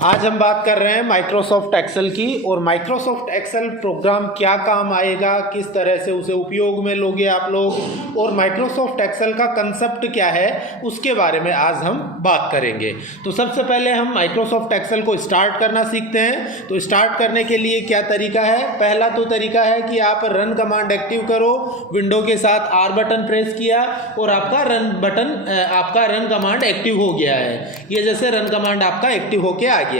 आज हम बात कर रहे हैं माइक्रोसॉफ्ट एक्सेल की। और माइक्रोसॉफ्ट एक्सेल प्रोग्राम क्या काम आएगा, किस तरह से उसे उपयोग में लोगे आप लोग, और माइक्रोसॉफ्ट एक्सेल का कंसेप्ट क्या है उसके बारे में आज हम बात करेंगे। तो सबसे पहले हम माइक्रोसॉफ्ट एक्सेल को स्टार्ट करना सीखते हैं। तो स्टार्ट करने के लिए क्या तरीका है? पहला तो तरीका है कि आप रन कमांड एक्टिव करो, विंडो के साथ R बटन प्रेस किया और आपका रन कमांड एक्टिव हो गया है। ये जैसे रन कमांड आपका एक्टिव होके आ गया।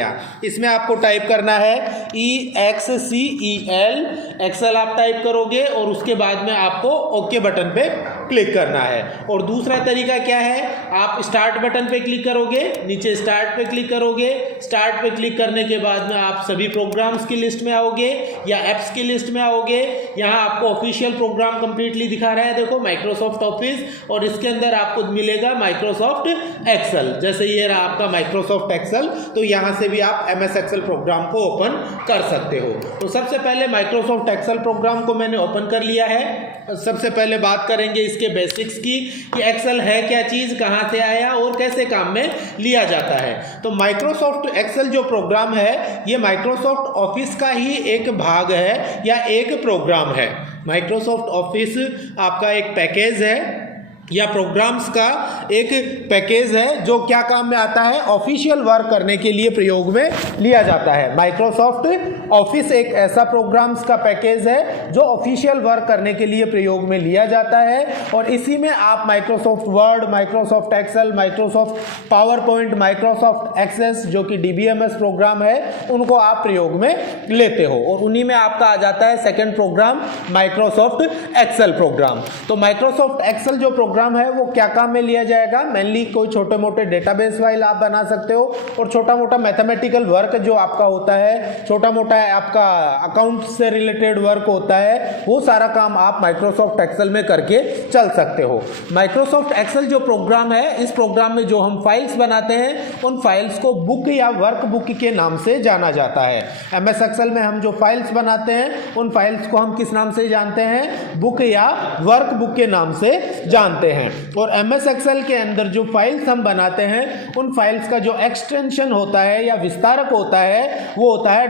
इसमें आपको टाइप करना है EXCEL, एक्सेल आप टाइप करोगे और उसके बाद में आपको ओके बटन पे क्लिक करना है। और दूसरा तरीका क्या है, आप स्टार्ट बटन पे क्लिक करोगे, नीचे स्टार्ट पे क्लिक करोगे। स्टार्ट पे क्लिक करने के बाद में आप सभी प्रोग्राम्स की लिस्ट में आओगे या एप्स की लिस्ट में आओगे। यहाँ आपको ऑफिशियल प्रोग्राम कंप्लीटली दिखा रहा है, देखो माइक्रोसॉफ्ट ऑफिस, और इसके अंदर आपको मिलेगा माइक्रोसॉफ्ट एक्सेल। जैसे ये रहा आपका माइक्रोसॉफ्ट एक्सेल, तो यहाँ से भी आप MS एक्सेल प्रोग्राम को ओपन कर सकते हो। तो सबसे पहले माइक्रोसॉफ्ट एक्सेल प्रोग्राम को मैंने ओपन कर लिया है। सबसे पहले बात करेंगे इसके बेसिक्स की कि एक्सेल है क्या चीज़, कहाँ से आया और कैसे काम में लिया जाता है। तो माइक्रोसॉफ्ट एक्सेल जो प्रोग्राम है ये माइक्रोसॉफ्ट ऑफिस का ही एक भाग है या एक प्रोग्राम है। माइक्रोसॉफ्ट ऑफिस आपका एक पैकेज है या प्रोग्राम्स का एक पैकेज है जो क्या काम में आता है, ऑफिशियल वर्क करने के लिए प्रयोग में लिया जाता है। माइक्रोसॉफ्ट ऑफिस एक ऐसा प्रोग्राम्स का पैकेज है जो ऑफिशियल वर्क करने के लिए प्रयोग में लिया जाता है। और इसी में आप Microsoft Word, Microsoft Excel, Microsoft PowerPoint, Microsoft Access जो कि DBMS प्रोग्राम है उनको आप प्रयोग में लेते हो। और उन्हीं में आपका आ जाता है second program Microsoft Excel program. तो माइक्रोसॉफ्ट एक्सेल जो प्रोग्राम है वो क्या काम में लिया जाएगा, मेनली कोई छोटे मोटे डेटाबेस फाइल आप बना सकते हो और छोटा मोटा मैथमेटिकल वर्क जो आपका होता है, छोटा मोटा आपका अकाउंट से रिलेटेड वर्क होता है, वो सारा काम आप माइक्रोसॉफ्ट एक्सेल में करके चल सकते हो। माइक्रोसॉफ्ट एक्सेल जो प्रोग्राम है, इस प्रोग्राम में जो हम फाइल्स बनाते हैं उन फाइल्स को बुक या वर्क बुक के नाम से जाना जाता है। MS एक्सेल में हम जो फाइल्स बनाते हैं उन फाइल्स को हम किस नाम से जानते हैं, बुक या वर्क बुक के नाम से जानते हैं। और MS एक्सेल के अंदर जो फाइल्स हम बनाते हैं उन फाइल्स का जो एक्सटेंशन होता है या विस्तारक होता है वो होता है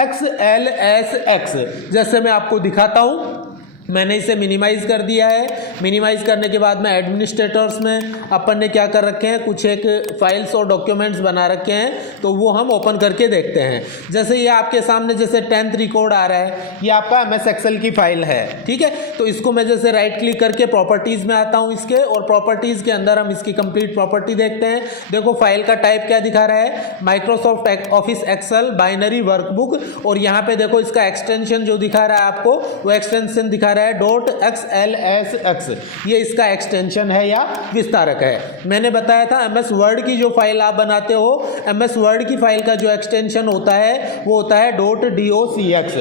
.xlsx। जैसे मैं आपको दिखाता हूं, मैंने इसे मिनिमाइज कर दिया है। मिनिमाइज करने के बाद में एडमिनिस्ट्रेटर्स में अपन ने क्या कर रखे हैं, कुछ एक फाइल्स और डॉक्यूमेंट्स बना रखे हैं, तो वो हम ओपन करके देखते हैं। जैसे ये आपके सामने जैसे 10th रिकॉर्ड आ रहा है, ये आपका MS एक्सेल की फाइल है, ठीक है। तो इसको मैं जैसे राइट क्लिक करके प्रॉपर्टीज़ में आता हूँ इसके, और प्रॉपर्टीज़ के अंदर हम इसकी कंप्लीट प्रॉपर्टी देखते हैं। देखो फाइल का टाइप क्या दिखा रहा है, Microsoft Office Excel binary workbook. और यहाँ पे देखो इसका एक्सटेंशन जो दिखा रहा है आपको, वो एक्सटेंशन दिखा रहा है .xlsx। ये इसका एक्सटेंशन है या विस्तारक है। मैंने बताया था MS वर्ड की जो फाइल आप बनाते हो, MS वर्ड की फाइल का जो एक्सटेंशन होता है वो होता है .docx।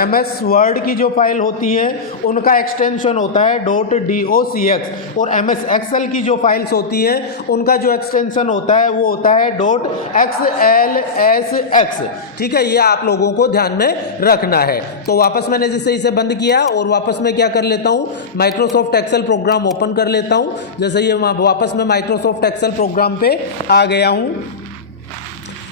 MS वर्ड की जो फाइल होती है उनका एक्सटेंशन होता है .docx। और MS एक्सेल की जो फाइल्स होती हैं उनका जो एक्सटेंशन होता है वो होता है .xlsx, ठीक है। ये आप लोगों को ध्यान में रखना है। तो वापस मैंने जैसे इसे बंद किया और वापस मैं क्या कर लेता हूँ, माइक्रोसॉफ्ट एक्सेल प्रोग्राम ओपन कर लेता हूँ। जैसे ये वापस मैं माइक्रोसॉफ्ट एक्सेल प्रोग्राम पे आ गया हूँ,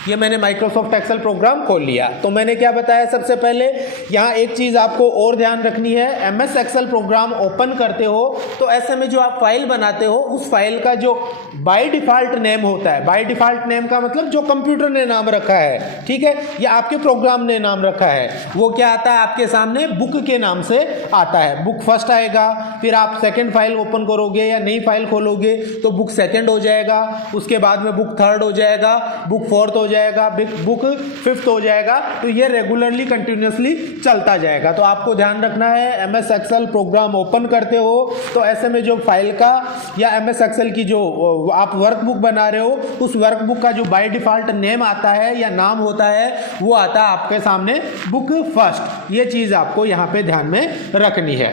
ये मैंने माइक्रोसॉफ्ट एक्सेल प्रोग्राम खोल लिया। तो मैंने क्या बताया, सबसे पहले यहाँ एक चीज़ आपको और ध्यान रखनी है, MS एक्सेल प्रोग्राम ओपन करते हो तो ऐसे में जो आप फाइल बनाते हो उस फाइल का जो बाय डिफ़ॉल्ट नेम होता है, बाय डिफ़ॉल्ट नेम का मतलब जो कंप्यूटर ने नाम रखा है, ठीक है, या आपके प्रोग्राम ने नाम रखा है, वो क्या आता है आपके सामने, बुक के नाम से आता है। बुक फर्स्ट आएगा, फिर आप सेकेंड फाइल ओपन करोगे या नई फाइल खोलोगे तो बुक सेकेंड हो जाएगा, उसके बाद में बुक थर्ड हो जाएगा, बुक फोर्थ हो जाएगा, बुक फिफ्थ हो जाएगा। तो ये रेगुलरली कंटिन्यूसली चलता जाएगा। तो आपको ध्यान रखना है, MS एक्सेल प्रोग्राम ओपन करते हो तो ऐसे में जो फाइल का या MS एक्सेल की जो आप वर्कबुक बना रहे हो उस वर्कबुक का जो बाय डिफ़ॉल्ट नेम आता है या नाम होता है वो आता है आपके सामने बुक फर्स्ट। ये चीज़ आपको यहाँ पे ध्यान में रखनी है।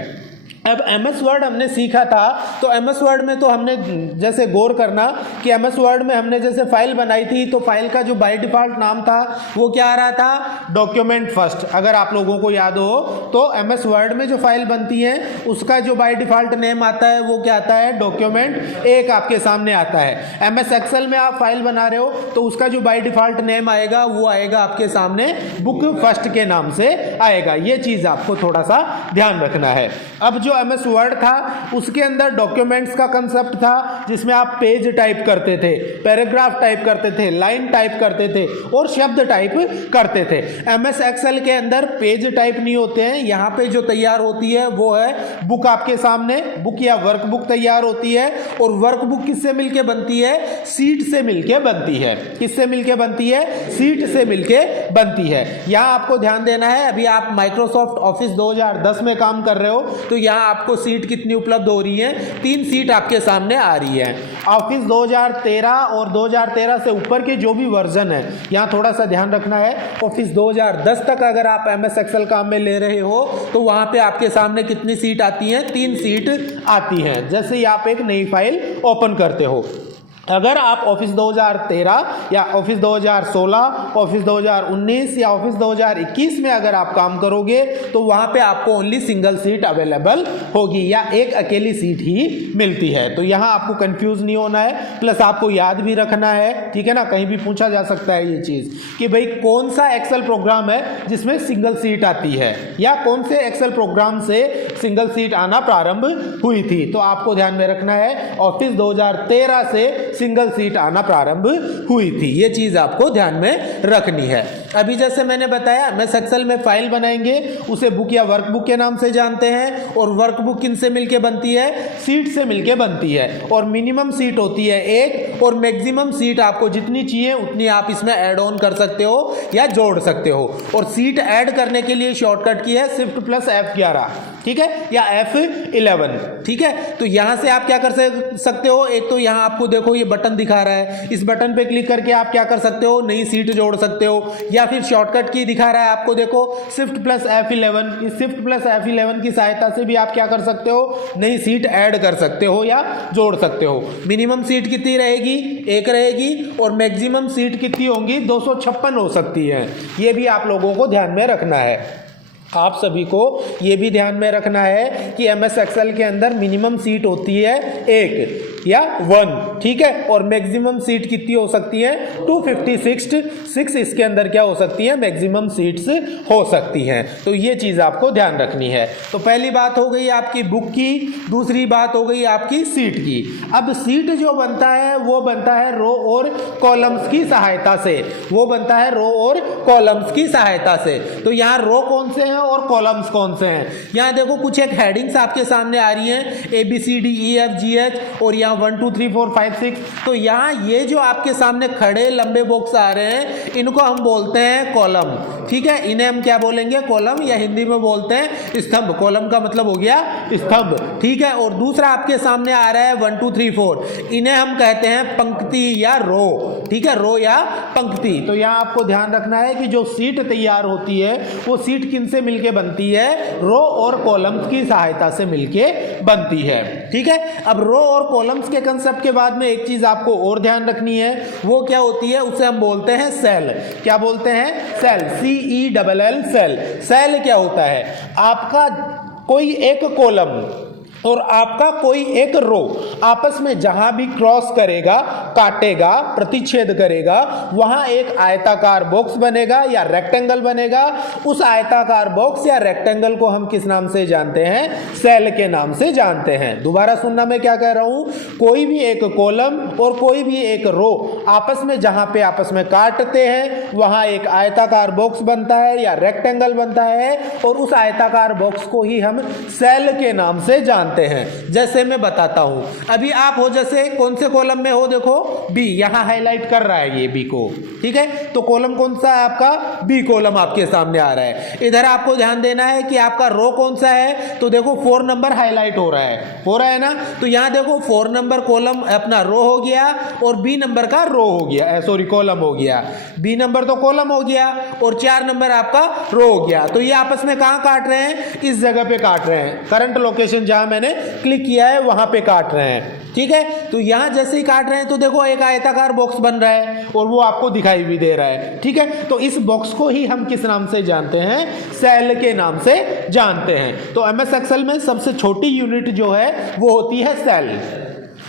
अब MS वर्ड हमने सीखा था, तो MS वर्ड में तो हमने जैसे गौर करना कि MS वर्ड में हमने जैसे फाइल बनाई थी, तो फाइल का जो बाय डिफ़ॉल्ट नाम था वो क्या आ रहा था, डॉक्यूमेंट फर्स्ट। अगर आप लोगों को याद हो तो MS वर्ड में जो फाइल बनती है उसका जो बाय डिफ़ॉल्ट नेम आता है वो क्या आता है, डॉक्यूमेंट एक आपके सामने आता है। MS एक्सेल में आप फाइल बना रहे हो तो उसका जो बाय डिफ़ॉल्ट नेम आएगा वो आएगा आपके सामने बुक फर्स्ट के नाम से आएगा। ये चीज़ आपको थोड़ा सा ध्यान रखना है। अब जो MS वर्ड था उसके अंदर डॉक्यूमेंट्स का कंसेप्ट था, जिसमें आप पेज टाइप करते थे, पैराग्राफ टाइप करते थे, लाइन टाइप करते थे और शब्द टाइप करते थे। MS एक्सेल के अंदर पेज टाइप नहीं होते हैं। यहाँ पे जो तैयार होती है वो है बुक, आपके सामने बुक या वर्कबुक तैयार होती है। और वर्कबुक किससे मिलके बनती है, सीट से मिलके बनती है। किससे मिलके बनती है, सीट से मिलके बनती है। यहाँ आपको ध्यान देना है, अभी आप माइक्रोसॉफ्ट ऑफिस 2010 में काम कर रहे हो तो यहाँ आपको सीट कितनी उपलब्ध हो रही है, 3 सीट आपके सामने आ रही है। ऑफिस 2013 और 2013 से ऊपर के जो भी वर्जन है, यहाँ थोड़ा सा ध्यान रखना है। ऑफिस 2010 तक अगर आप MS एक्सेल काम में ले रहे हो तो वहाँ पे आपके सामने कितनी सीट आती हैं, 3 सीट आती हैं। जैसे ही आप एक नई फाइल ओपन करते हो, अगर आप ऑफिस 2013 या ऑफिस 2016, ऑफिस 2019 या ऑफिस 2021 में अगर आप काम करोगे तो वहाँ पे आपको ओनली सिंगल सीट अवेलेबल होगी या एक अकेली सीट ही मिलती है। तो यहाँ आपको कंफ्यूज नहीं होना है, प्लस आपको याद भी रखना है, ठीक है ना। कहीं भी पूछा जा सकता है ये चीज़ कि भाई कौन सा एक्सेल प्रोग्राम है जिसमें सिंगल सीट आती है, या कौन से एक्सेल प्रोग्राम से सिंगल सीट आना प्रारंभ हुई थी। तो आपको ध्यान में रखना है ऑफिस 2013 से सिंगल सीट आना प्रारंभ हुई थी। ये चीज आपको ध्यान में रखनी है। अभी जैसे मैंने बताया MS एक्सेल में फाइल बनाएंगे उसे बुक या वर्कबुक के नाम से जानते हैं। और वर्कबुक किन से मिलके बनती है, सीट से मिलके बनती है। और मिनिमम सीट होती है 1 और मैक्सिमम सीट आपको जितनी चाहिए उतनी आप इसमें ऐड ऑन कर सकते हो या जोड़ सकते हो। और सीट ऐड करने के लिए शॉर्टकट की है शिफ्ट प्लस F11, ठीक है, या F11, ठीक है। तो यहां से आप क्या कर सकते हो, एक तो यहां आपको देखो ये बटन दिखा रहा है, इस बटन पे क्लिक करके आप क्या कर सकते हो, नई सीट जोड़ सकते हो। या फिर शॉर्टकट की दिखा रहा है आपको, देखो शिफ्ट प्लस F11, इस शिफ्ट प्लस F11 की सहायता से भी आप क्या कर सकते हो, नई सीट ऐड कर सकते हो या जोड़ सकते हो। मिनिमम सीट कितनी रहेगी, 1 रहेगी, और मैक्सिमम सीट कितनी होंगी, 256 हो सकती है। ये भी आप लोगों को ध्यान में रखना है। आप सभी को ये भी ध्यान में रखना है कि MS एक्सेल के अंदर मिनिमम सीट होती है 1 या 1, ठीक है, और मैक्सिमम सीट कितनी हो सकती है, 256 इसके अंदर क्या हो सकती है, मैक्सिमम सीट्स हो सकती हैं। तो ये चीज़ आपको ध्यान रखनी है। तो पहली बात हो गई आपकी बुक की, दूसरी बात हो गई आपकी सीट की। अब सीट जो बनता है वो बनता है रो और कॉलम्स की सहायता से, वो बनता है रो और कॉलम्स की सहायता से। तो यहाँ रो कौन से हैं और कॉलम्स कौन से हैं, यहाँ देखो कुछ एक हेडिंग्स आपके सामने आ रही हैं, ABCDEFGH और यहाँ 1 2 3 4 5 6। तो यहाँ ये जो आपके सामने खड़े लंबे बॉक्स आ रहे हैं इनको हम बोलते हैं कॉलम, ठीक है। इन्हें हम क्या बोलेंगे, कॉलम, या हिंदी में बोलते हैं स्तंभ। कॉलम का मतलब हो गया स्तंभ, ठीक है। और दूसरा आपके सामने आ रहा है 1 2 3 4, इन्हें हम कहते हैं पंक्ति या रो, ठीक है, रो या पंक्ति। तो यहाँ आपको ध्यान रखना है कि जो सीट तैयार होती है वो सीट किन से मिलके बनती है, रो और कॉलम्स की सहायता से मिलके बनती है, ठीक है। अब रो और कॉलम्स के कंसेप्ट के बाद में एक चीज आपको और ध्यान रखनी है, वो क्या होती है, उसे हम बोलते हैं सेल। क्या बोलते हैं, सेल, CELL, सेल। सेल क्या होता है, आपका कोई एक कॉलम और आपका कोई एक रो आपस में जहां भी क्रॉस करेगा, काटेगा, प्रतिच्छेद करेगा, वहां एक आयताकार बॉक्स बनेगा या रेक्टेंगल बनेगा। उस आयताकार बॉक्स या रेक्टेंगल को हम किस नाम से जानते हैं, सेल के नाम से जानते हैं। दोबारा सुनना, मैं क्या कह रहा हूं, कोई भी एक कॉलम और कोई भी एक रो आपस में जहां पे आपस में काटते हैं वहां एक आयताकार बॉक्स बनता है या रेक्टेंगल बनता है, और उस आयताकार बॉक्स को ही हम सेल के नाम से जानते हैं। जानते हैं। जैसे मैं बताता हूं, अभी आप हो जैसे कौन से कॉलम में हो, देखो बी, यहां हाईलाइट कर रहा है ये बी को, ठीक है। तो कॉलम कौन सा है आपका, बी कॉलम आपके सामने आ रहा है। इधर आपको ध्यान देना है कि आपका रो कौन सा है, तो देखो 4 नंबर हाईलाइट हो रहा है ना। तो यहां देखो 4 नंबर कॉलम अपना रो हो गया और बी नंबर का रो हो गया, सॉरी कॉलम हो गया। बी नंबर तो कॉलम हो गया और 4 नंबर आपका रो हो गया। तो ये आपस में कहां काट रहे हैं, इस जगह पे काट रहे हैं, करंट लोकेशन जहां मैंने क्लिक किया है वहां पे काट रहे हैं, ठीक है। तो यहां जैसे ही काट रहे हैं तो देखो एक आयताकार बॉक्स बन रहा है और वो आपको दिखाई भी दे रहा है, ठीक है। तो इस बॉक्स को ही हम किस नाम से जानते हैं, सेल के नाम से जानते हैं। तो एमएस एक्सेल में सबसे छोटी यूनिट जो है वो होती है सेल।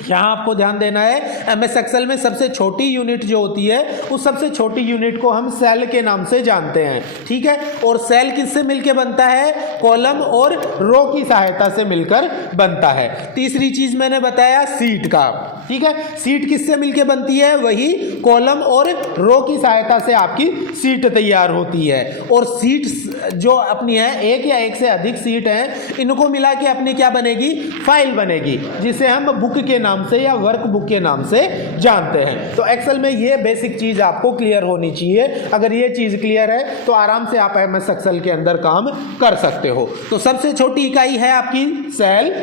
यहाँ आपको ध्यान देना है, एमएस एक्सेल में सबसे छोटी यूनिट जो होती है उस सबसे छोटी यूनिट को हम सेल के नाम से जानते हैं, ठीक है। और सेल किससे मिलकर बनता है, कॉलम और रो की सहायता से मिलकर बनता है। तीसरी चीज मैंने बताया सीट का, ठीक है। सीट किससे मिलकर बनती है, वही कॉलम और रो की सहायता से आपकी सीट तैयार होती है। और सीट जो अपनी है, एक या एक से अधिक सीट है, इनको मिला के अपनी क्या बनेगी, फाइल बनेगी, जिसे हम बुक के नाम से या वर्कबुक के नाम से जानते हैं। तो एक्सेल में ये बेसिक चीज आपको क्लियर होनी चाहिए। अगर ये चीज क्लियर है तो आराम से आप एमएस एक्सेल के अंदर काम कर सकते हो। तो सबसे छोटी इकाई है आपकी सेल।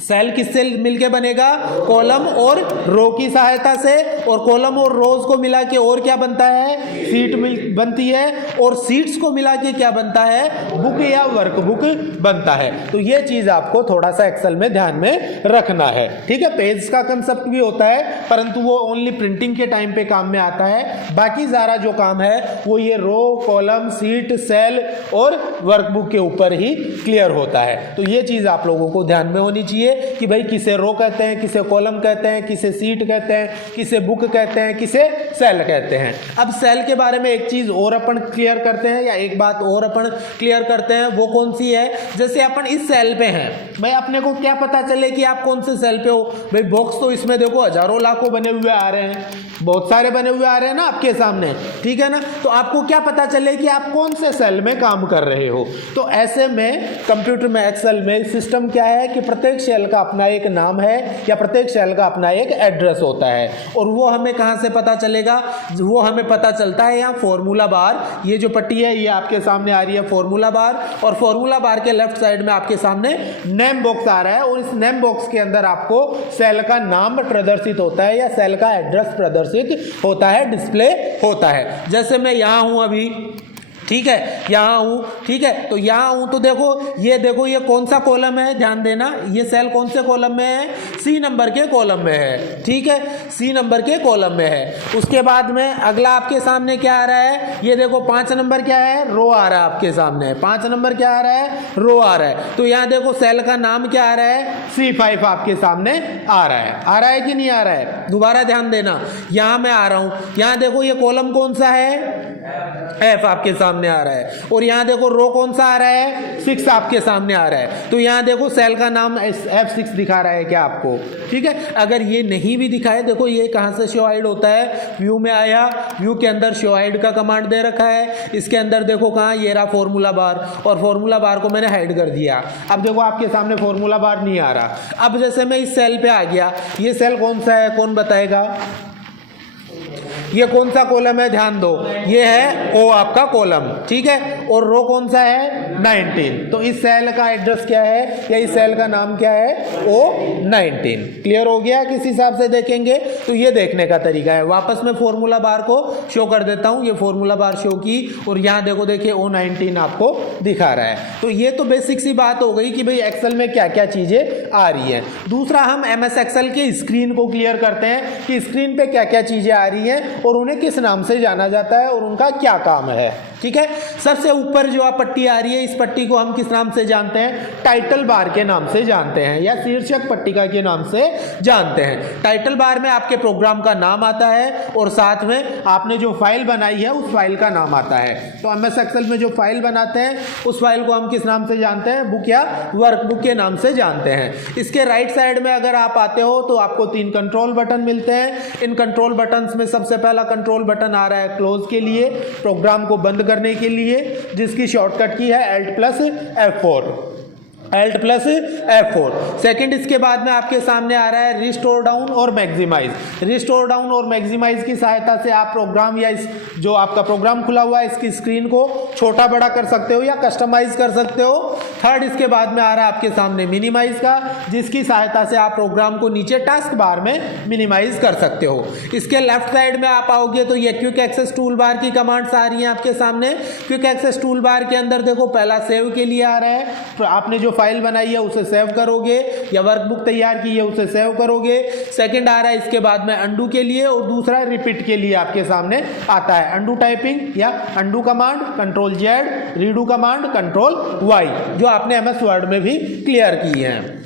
सेल किससे मिलके बनेगा, कॉलम और रो की सहायता से। और कॉलम और रोज को मिला के और क्या बनता है, सीट बनती है। और सीट्स को मिला के क्या बनता है, बुक या वर्कबुक बनता है। तो ये चीज आपको थोड़ा सा एक्सेल में ध्यान में रखना है, ठीक है। पेज का कंसेप्ट भी होता है परंतु वो ओनली प्रिंटिंग के टाइम पे काम में आता है। बाकी सारा जो काम है वो ये रो, कॉलम, सीट, सेल और वर्कबुक के ऊपर ही क्लियर होता है। तो ये चीज आप लोगों को ध्यान में होनी चाहिए कि भाई किसे रो कहते हैं, किसे कॉलम कहते हैं, किसे सीट कहते हैं, किसे बुक कहते हैं, किसे सेल कहते हैं। अब सेल के बारे में एक चीज और अपन क्लियर करते हैं, या एक बात और अपन क्लियर करते हैं, वो कौन सी है। जैसे अपन इस सेल पे हैं, भाई अपने को क्या पता चले कि आप कौन से सेल पे हो। भाई बॉक्स तो इसमें देखो हजारों लाखों बने हुए आ रहे हैं, बहुत सारे बने हुए आ रहे हैं ना आपके सामने, ठीक है ना। तो आपको क्या पता चले कि आप कौन से सेल में काम कर रहे हो। तो ऐसे में कंप्यूटर में, एक्सेल में सिस्टम क्या है कि प्रत्येक सेल का अपना एक नाम है या प्रत्येक सेल का अपना एक एड्रेस होता है। और वो हमें कहां से पता चलेगा, वो हमें पता चलता है यहाँ फॉर्मूला बार, ये जो पट्टी है ये आपके सामने आ रही है फॉर्मूला बार, और फॉर्मूला बार के लेफ्ट साइड में आपके सामने नेम बॉक्स आ रहा है। और इस नेम बॉक्स के अंदर आपको सेल का नाम प्रदर्शित होता है या सेल का एड्रेस प्रदर्शित होता है, डिस्प्ले होता है। जैसे मैं यहाँ हूँ अभी, ठीक है, यहाँ हूँ, ठीक है। तो यहाँ हूँ तो देखो ये कौन सा कॉलम है, ध्यान देना, ये सेल कौन से कॉलम में है, सी नंबर के कॉलम में है, ठीक है, सी नंबर के कॉलम में है। उसके बाद में अगला आपके सामने क्या आ रहा है, ये देखो 5 नंबर क्या है, रो आ रहा है आपके सामने, 5 नंबर क्या आ रहा है, रो आ रहा है। तो यहाँ देखो सेल का नाम क्या आ रहा है, C5 आपके सामने आ रहा है कि नहीं आ रहा है। दोबारा ध्यान देना, यहाँ मैं आ रहा हूँ, यहाँ देखो ये कॉलम कौन सा है, F आपके सामने आ रहा है। और यहाँ देखो रो कौन सा आ रहा है, 6 आपके सामने आ रहा है। तो यहाँ देखो सेल का नाम F6 दिखा रहा है क्या आपको, ठीक है। अगर ये नहीं भी दिखाए, देखो ये कहाँ से शो हाइड होता है, व्यू में आया, व्यू के अंदर शो हाइड का कमांड दे रखा है। इसके अंदर देखो कहाँ, ये रहा फॉर्मूला बार, और फॉर्मूला बार को मैंने हाइड कर दिया। अब देखो आपके सामने फॉर्मूला बार नहीं आ रहा। अब जैसे मैं इस सेल पे आ गया, ये सेल कौन सा है, कौन बताएगा, ये कौन सा कॉलम है, ध्यान दो, ये है ओ आपका कॉलम, ठीक है। और रो कौन सा है, 19। तो इस सेल का एड्रेस क्या है या इस सेल का नाम क्या है, O19। क्लियर हो गया, किस हिसाब से देखेंगे, तो ये देखने का तरीका है। वापस मैं फॉर्मूला बार को शो कर देता हूँ, ये फॉर्मूला बार शो की, और यहाँ देखो, देखिए O19 आपको दिखा रहा है। तो ये तो बेसिक सी बात हो गई कि भाई एक्सेल में क्या क्या चीजें आ रही हैं। दूसरा हम एमएस एक्सेल के स्क्रीन को क्लियर करते हैं कि स्क्रीन पे क्या क्या चीजें आ रही हैं और उन्हें किस नाम से जाना जाता है और उनका क्या काम है, ठीक है। सबसे ऊपर जो आप पट्टी आ रही है, इस पट्टी को हम किस नाम से जानते हैं, टाइटल बार के नाम से जानते हैं या शीर्षक पट्टिका के नाम से जानते हैं। टाइटल बार में आपके प्रोग्राम का नाम आता है और साथ में आपने जो फाइल बनाई है उस फाइल का नाम आता है। तो एमएस एक्सेल में जो फाइल बनाते हैं उस फाइल को हम किस नाम से जानते हैं, बुक या वर्कबुक के नाम से जानते हैं। इसके राइट साइड में अगर आप आते हो तो आपको 3 कंट्रोल बटन मिलते हैं। इन कंट्रोल बटन्स में सबसे पहला कंट्रोल बटन आ रहा है क्लोज के लिए, प्रोग्राम को बंद करने के लिए, जिसकी शॉर्टकट की है Alt+F4। Alt plus F4। Second इसके बाद में आपके सामने आ रहा है रिस्टोर डाउन और मैक्सिमाइज। रिस्टोर डाउन और मैक्सिमाइज की सहायता से आप प्रोग्राम या इस जो आपका प्रोग्राम खुला हुआ है इसकी स्क्रीन को छोटा बड़ा कर सकते हो या कस्टमाइज कर सकते हो। थर्ड इसके बाद में आ रहा है आपके सामने मिनिमाइज का, जिसकी सहायता से आप प्रोग्राम को नीचे टास्क बार में मिनिमाइज कर सकते हो। इसके लेफ्ट साइड में आप आओगे तो ये क्विक एक्सेस टूल बार की कमांड्स आ रही हैं आपके सामने। क्विक एक्सेस टूल बार के अंदर देखो पहला सेव के लिए आ रहा है, तो आपने जो फाइल बनाई है उसे सेव करोगे या वर्कबुक तैयार की है उसे सेव करोगे। सेकंड आ रहा है इसके बाद में अंडू के लिए और दूसरा रिपीट के लिए आपके सामने आता है। अंडू टाइपिंग या undo command control Z, redo command control Y, जो आपने एमएस वर्ड में भी क्लियर की है।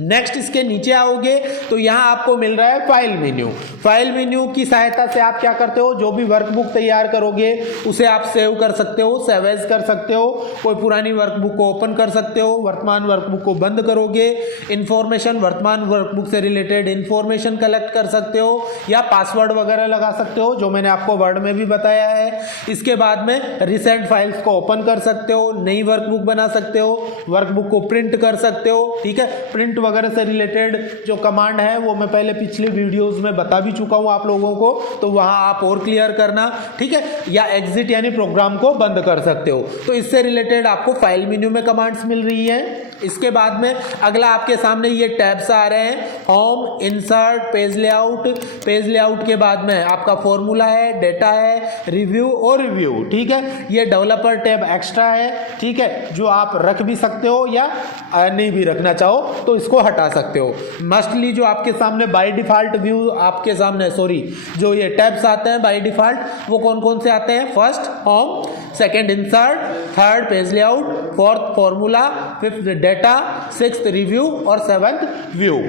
नेक्स्ट इसके नीचे आओगे तो यहाँ आपको मिल रहा है फाइल मेन्यू। फाइल मेन्यू की सहायता से आप क्या करते हो, जो भी वर्कबुक तैयार करोगे उसे आप सेव कर सकते हो, सेव एज कर सकते हो, कोई पुरानी वर्कबुक को ओपन कर सकते हो, वर्तमान वर्कबुक को बंद करोगे, इंफॉर्मेशन वर्तमान वर्कबुक से रिलेटेड इंफॉर्मेशन कलेक्ट कर सकते हो या पासवर्ड वगैरह लगा सकते हो, जो मैंने आपको वर्ड में भी बताया है। इसके बाद में रिसेंट फाइल्स को ओपन कर सकते हो, नई वर्कबुक बना सकते हो, वर्कबुक को प्रिंट कर सकते हो। ठीक है, प्रिंट वगैरह से रिलेटेड जो कमांड है वो मैं पहले पिछले वीडियोस में बता भी चुका हूं आप लोगों को, तो वहां आप और क्लियर करना। ठीक है, या एग्जिट यानी प्रोग्राम को बंद कर सकते हो। तो इससे रिलेटेड आपको फाइल मेन्यू में कमांड्स मिल रही है। इसके बाद में अगला आपके सामने ये टैब्स आ रहे हैं, home, insert, page layout. Page layout के बाद में आपका फॉर्मूला है, डेटा है, रिव्यू और रिव्यू। ठीक है, ये डेवलपर टैब एक्स्ट्रा है। ठीक है, जो आप रख भी सकते हो या नहीं भी रखना चाहो तो इसको हटा सकते हो। मस्टली जो आपके सामने बाय डिफॉल्ट व्यू आपके सामने जो ये टैब्स आते हैं बाय डिफॉल्ट वो कौन कौन से आते हैं, first home, second insert, third page layout, fourth formula, fifth data, sixth review और सेवंथ व्यू।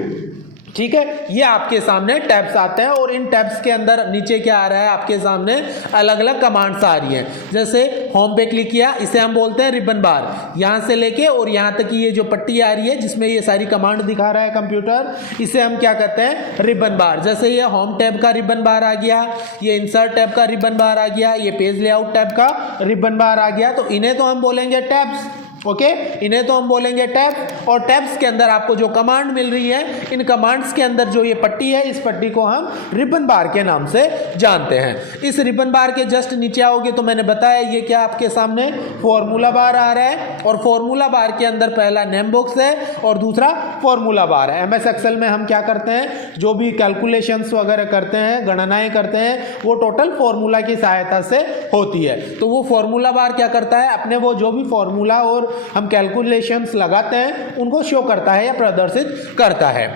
ठीक है, ये आपके सामने टैब्स आते हैं और इन टैब्स के अंदर नीचे क्या आ रहा है आपके सामने अलग अलग कमांड्स आ रही हैं। जैसे होम पे क्लिक किया, इसे हम बोलते हैं रिबन बार। यहाँ से लेके और यहाँ तक की ये जो पट्टी आ रही है जिसमें ये सारी कमांड दिखा रहा है कंप्यूटर, इसे हम क्या कहते हैं, रिबन बार। जैसे ये होम टैब का रिबन बार आ गया, ये इंसर्ट टैब का रिबन बार आ गया, ये पेज लेआउट टैब का रिबन बार आ गया, तो इन्हें तो हम बोलेंगे टैब्स। ओके, इन्हें तो हम बोलेंगे टैब्स। और टैब्स के अंदर आपको जो कमांड मिल रही है, इन कमांड्स के अंदर जो ये पट्टी है, इस पट्टी को हम रिबन बार के नाम से जानते हैं। इस रिबन बार के जस्ट नीचे आओगे तो मैंने बताया ये क्या आपके सामने फॉर्मूला बार आ रहा है, और फॉर्मूला बार के अंदर पहला नेम बॉक्स है और दूसरा फॉर्मूला बार है। एमएस एक्सेल में हम क्या करते हैं, जो भी कैलकुलेशंस वगैरह करते हैं, गणनाएं करते हैं, वो टोटल फॉर्मूला की सहायता से होती है। तो वो फॉर्मूला बार क्या करता है, अपने वो जो भी फॉर्मूला और हम कैलकुलेशंस लगाते हैं उनको शो करता है या प्रदर्शित करता है।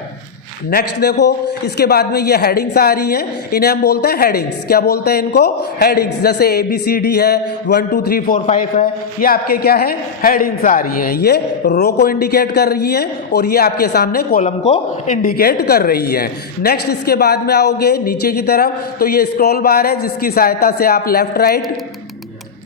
नेक्स्ट देखो, इसके बाद में ये हेडिंग्स आ रही हैं, इन्हें हम बोलते हैं हेडिंग्स। क्या बोलते हैं इनको, हेडिंग्स। जैसे ABCD है, 1 2 3 4 5 है, ये आपके क्या है, हेडिंग्स आ रही हैं। ये रो को इंडिकेट कर रही हैं और ये आपके सामने कॉलम को इंडिकेट कर रही है। नेक्स्ट इसके बाद में आओगे नीचे की तरफ तो ये स्क्रॉल बार है, जिसकी सहायता से आप लेफ्ट राइट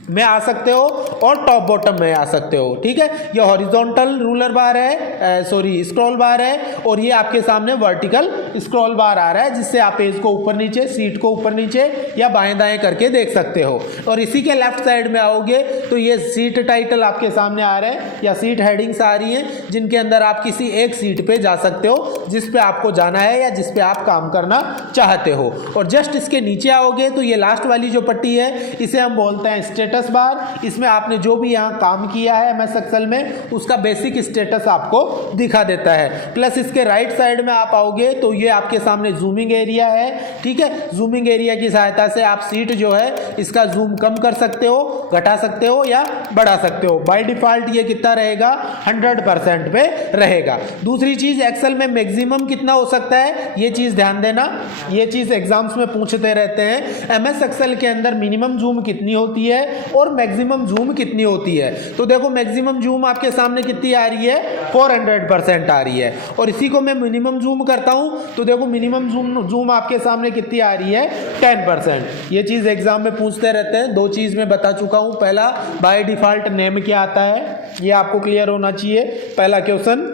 में आ सकते हो और टॉप बॉटम में आ सकते हो। ठीक है, ये हॉरिजॉन्टल रूलर बार है, स्क्रॉल बार है, और ये आपके सामने वर्टिकल स्क्रॉल बार आ रहा है, जिससे आप पेज को ऊपर नीचे, सीट को ऊपर नीचे या बाएं दाएं करके देख सकते हो। और इसी के लेफ्ट साइड में आओगे तो ये सीट टाइटल आपके सामने आ रहे हैं या सीट हेडिंग्स आ रही हैं, जिनके अंदर आप किसी एक सीट पे जा सकते हो जिस पे आपको जाना है या जिस पे आप काम करना चाहते हो। और जस्ट इसके नीचे आओगे तो ये लास्ट वाली जो पट्टी है, इसे हम बोलते हैं स्टेटस बार। इसमें आपने जो भी यहाँ काम किया है एमएस एक्सेल में, उसका बेसिक स्टेटस आपको दिखा देता है। प्लस इसके राइट साइड में आप आओगे तो ये आपके सामने जूमिंग एरिया है। ठीक है, जूमिंग एरिया की सहायता से आप सीट जो है इसका जूम कम कर सकते हो, घटा सकते हो या बढ़ा सकते हो। बाय डिफॉल्ट ये कितना रहेगा, 100% पे रहेगा। दूसरी चीज, एक्सेल में मैक्सिमम कितना हो सकता है, ये चीज ध्यान देना, ये चीज एग्जाम्स में पूछते रहते हैं। एमएस एक्सेल के अंदर मिनिमम जूम कितनी होती है और मैक्सिमम जूम कितनी होती है। तो देखो मैक्सिमम जूम आपके सामने कितनी आ रही है, 400% आ रही है। और इसी को मैं मिनिमम जूम करता हूं तो देखो मिनिमम जूम आपके सामने कितनी आ रही है, 10%। ये चीज एग्जाम में पूछते रहते हैं। दो चीज मैं बता चुका हूं, पहला बाय डिफॉल्ट नेम क्या आता है, ये आपको क्लियर होना चाहिए। पहला क्वेश्चन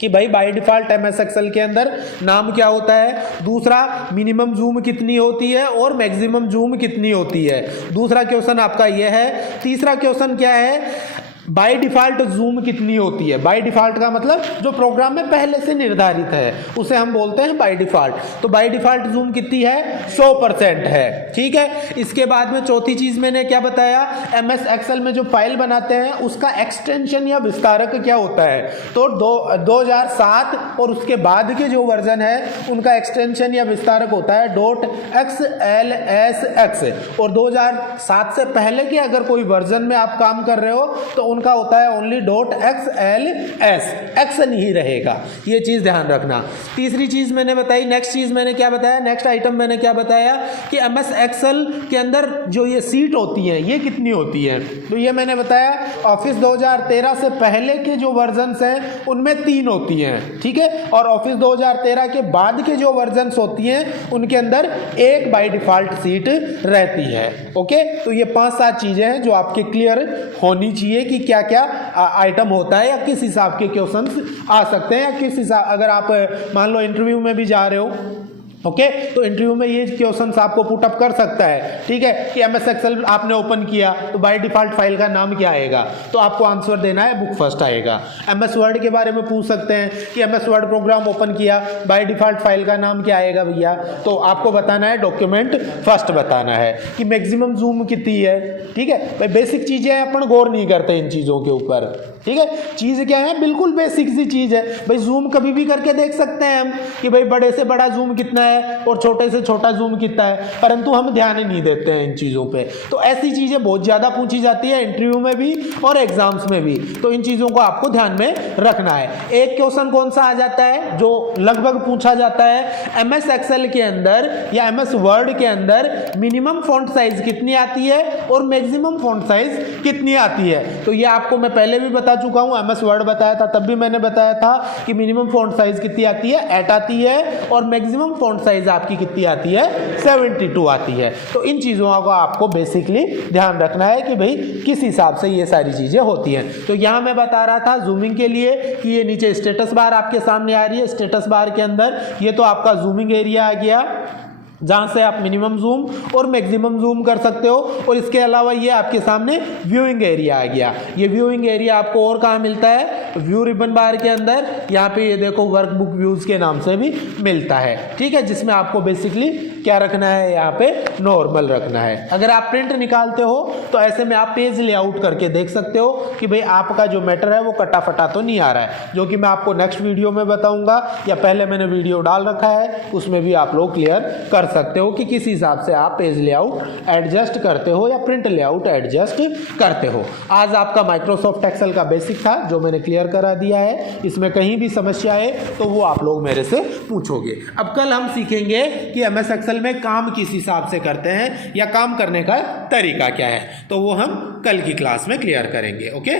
कि भाई बाय डिफॉल्ट एमएस एक्सेल के अंदर नाम क्या होता है। दूसरा, मिनिमम जूम कितनी होती है और मैक्सिमम जूम कितनी होती है। दूसरा क्वेश्चन आपका यह है। तीसरा क्वेश्चन क्या है, बाय डिफ़ॉल्ट जूम कितनी होती है? बाय डिफ़ॉल्ट का मतलब जो प्रोग्राम में पहले से निर्धारित है उसे हम बोलते हैं बाय डिफ़ॉल्ट। तो बाय डिफ़ॉल्ट जूम कितनी है? 100% है। ठीक है, इसके बाद में चौथी चीज़ मैंने क्या बताया, MS एक्सेल में जो फाइल बनाते हैं उसका एक्सटेंशन या विस्तारक क्या होता है? तो 2007 और उसके बाद के जो वर्जन है उनका एक्सटेंशन या विस्तारक होता है .xlsx, और 2007 से पहले के अगर कोई वर्जन में आप काम कर रहे हो तो उनका होता है ओनली .xls, x नहीं रहेगा, ये चीज़ ध्यान रखना। तीसरी चीज़ मैंने बताई, नेक्स्ट चीज़ मैंने क्या बताया, नेक्स्ट आइटम मैंने क्या बताया कि MS एक्सेल के अंदर जो ये सीट होती हैं ये कितनी होती हैं? तो ये मैंने बताया ऑफिस 2013 से पहले के जो वर्जन्स हैं उनमें 3 होती हैं। ठीक है, और ऑफिस 2013 के बाद के जो वर्जन्स होती हैं उनके अंदर एक बाय डिफ़ॉल्ट सीट रहती है। ओके, तो ये 5-7 चीज़ें हैं जो आपके क्लियर होनी चाहिए कि क्या क्या आइटम होता है या किस हिसाब के क्वेश्चंस आ सकते हैं, या किस हिसाब, अगर आप मान लो इंटरव्यू में भी जा रहे हो, ओके, तो इंटरव्यू में ये क्वेश्चंस आपको पुटअप कर सकता है। ठीक है, कि MS एक्सेल आपने ओपन किया तो बाय डिफ़ॉल्ट फाइल का नाम क्या आएगा? तो आपको आंसर देना है बुक फर्स्ट आएगा। MS वर्ड के बारे में पूछ सकते हैं कि MS वर्ड प्रोग्राम ओपन किया, बाय डिफ़ॉल्ट फाइल का नाम क्या आएगा भैया? तो आपको बताना है डॉक्यूमेंट फर्स्ट बताना है। कि मैक्सिमम जूम कितनी है? ठीक है भाई, बेसिक चीज़ें अपन गौर नहीं करते इन चीज़ों के ऊपर। ठीक है, चीज़ क्या है, बिल्कुल बेसिक सी चीज़ है भाई। जूम कभी भी करके देख सकते हैं हम कि भाई बड़े से बड़ा जूम कितना है और छोटे से छोटा जूम कितना है, परंतु हम ध्यान ही नहीं देते हैं इन चीज़ों पे। तो ऐसी चीज़ें बहुत ज़्यादा पूछी जाती है इंटरव्यू में भी और एग्जाम्स में भी, तो इन चीज़ों को आपको ध्यान में रखना है। एक क्वेश्चन कौन सा आ जाता है जो लगभग पूछा जाता है MS एक्सेल के अंदर या MS वर्ड के अंदर, मिनिमम फॉन्ट साइज कितनी आती है और मैक्सिमम फॉन्ट साइज कितनी आती है? तो ये आपको मैं पहले भी बता चुका हूँ, MS वर्ड बताया था तब भी मैंने बताया था कि मिनिमम फॉन्ट साइज कितनी आती है? 8 आती है, और मैक्सिमम फॉन्ट साइज आपकी कितनी आती है? 72 आती है। तो इन चीज़ों का आपको बेसिकली ध्यान रखना है कि भाई किस हिसाब से ये सारी चीज़ें होती हैं। तो यहाँ मैं बता रहा था जूमिंग के लिए कि ये नीचे स्टेटस बार आपके सामने आ रही है। स्टेटस बार के अंदर ये तो आपका जूमिंग एरिया आ गया जहाँ से आप मिनिमम जूम और मैक्सिमम जूम कर सकते हो, और इसके अलावा ये आपके सामने व्यूइंग एरिया आ गया। ये व्यूइंग एरिया आपको और कहाँ मिलता है? व्यू रिबन बार के अंदर, यहाँ पे ये देखो वर्कबुक व्यूज़ के नाम से भी मिलता है। ठीक है, जिसमें आपको बेसिकली क्या रखना है, यहाँ पे नॉर्मल रखना है। अगर आप प्रिंट निकालते हो तो ऐसे में आप पेज लेआउट करके देख सकते हो कि भाई आपका जो मैटर है वो कटा फटा तो नहीं आ रहा है, जो कि मैं आपको नेक्स्ट वीडियो में बताऊंगा, या पहले मैंने वीडियो डाल रखा है उसमें भी आप लोग क्लियर कर सकते हो कि किस हिसाब से आप पेज लेआउट एडजस्ट करते हो या प्रिंट लेआउट एडजस्ट करते हो। आज आपका माइक्रोसॉफ्ट एक्सेल का बेसिक था जो मैंने क्लियर करा दिया है। इसमें कहीं भी समस्या है तो वो आप लोग मेरे से पूछोगे। अब कल हम सीखेंगे कि MS एक्सेल में काम किस हिसाब से करते हैं या काम करने का तरीका क्या है, तो वो हम कल की क्लास में क्लियर करेंगे। ओके।